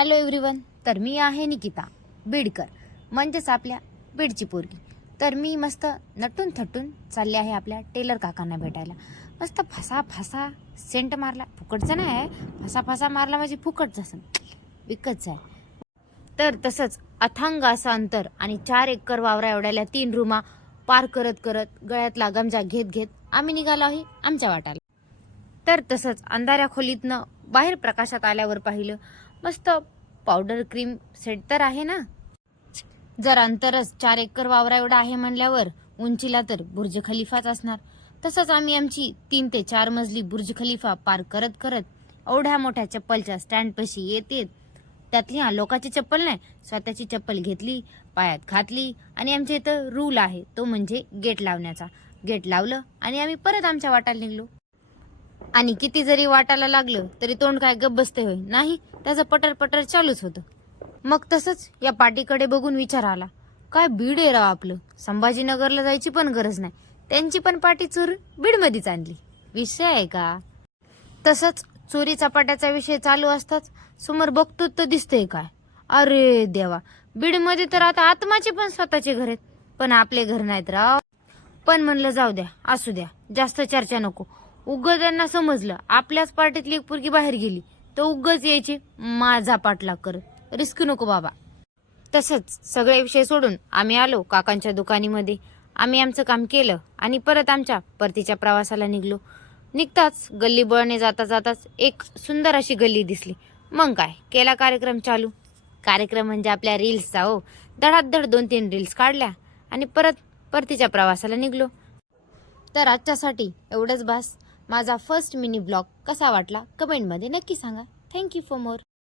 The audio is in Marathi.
Hello everyone. तर मी आहे निकिता बीडकर, म्हणजेच आपल्या बीडची पोरगी. तर मी मस्त नटून थटून चालले आहे आपल्या टेलर काकांना भेटायला. मस्त फसा फसा सेंट मारला, फुकटचा नाही आहे, फसा फसा मारला म्हणजे फुकटचा सण विकतचा आहे. तर तसंच अथांग असं अंतर आणि 4 एकर वावरा एवढ्याला 3 रूमा पार करत करत गळ्यातला गमजा घेत घेत आम्ही निघालो आहे आमच्या वाटाला. तर तसंच अंधाऱ्या खोलीतनं बाहेर प्रकाशात आल्यावर पाहिलं, मस्त पावडर क्रीम सेट तर आहे ना. जर अंतरच 4 एकर वावरा एवढा आहे म्हणल्यावर उंचीला तर बुर्ज खलिफाच असणार. तसंच आम्ही आमची 3 ते 4 मजली बुर्ज खलिफा पार करत करत एवढ्या मोठ्या चप्पलच्या स्टँडपाशी येते. त्यातली लोकांची चप्पल नाही, स्वतःची चप्पल घेतली, पायात घातली आणि आमच्या इथं रूल आहे तो म्हणजे गेट लावण्याचा. गेट लावलं आणि आम्ही परत आमच्या वाटाला निघलो. आणि किती जरी वाटायला लागलं तरी तोंड काय गप्प बसते होय, नाही, त्याचं पटर पटर चालूच होतं. मग तसंच या पाटीकडे बघून विचार आला, काय बीड आहे राव आपलं, संभाजीनगरला जायची पण गरज नाही, त्यांची पण पाटी चोरून बीडमध्येच आणली. विषय आहे का. तसंच चोरी चपाट्याचा विषय चालू असताच समोर बघतो तर दिसतंय काय, अरे देवा, बीडमध्ये तर आता आत्माचे पण स्वतःचे घर आहेत, पण आपले घर नाहीत राव. पण म्हणलं जाऊ द्या, असू द्या, जास्त चर्चा नको. उगाच त्यांना समजलं आपल्याच पार्टीतली एक पोरगी बाहेर गेली तर उगाच यायची माझा पाठलाग करत, रिस्क नको बाबा. तसंच सगळे विषय सोडून आम्ही आलो काकांच्या दुकानीमध्ये. आम्ही आमचं काम केलं आणि परत आमच्या परतीच्या प्रवासाला निघलो. निघताच गल्ली बळने जाता जाताच एक सुंदर अशी गल्ली दिसली. मग काय केला कार्यक्रम चालू. कार्यक्रम म्हणजे आपल्या रील्सचा हो. धडाधड 2-3 रील्स काढल्या आणि परत परतीच्या प्रवासाला निघलो. तर आजच्यासाठी एवढंच बास. माझा फर्स्ट मिनी ब्लॉग कसा वाटला कमेंटमध्ये नक्की सांगा. Thank you for more.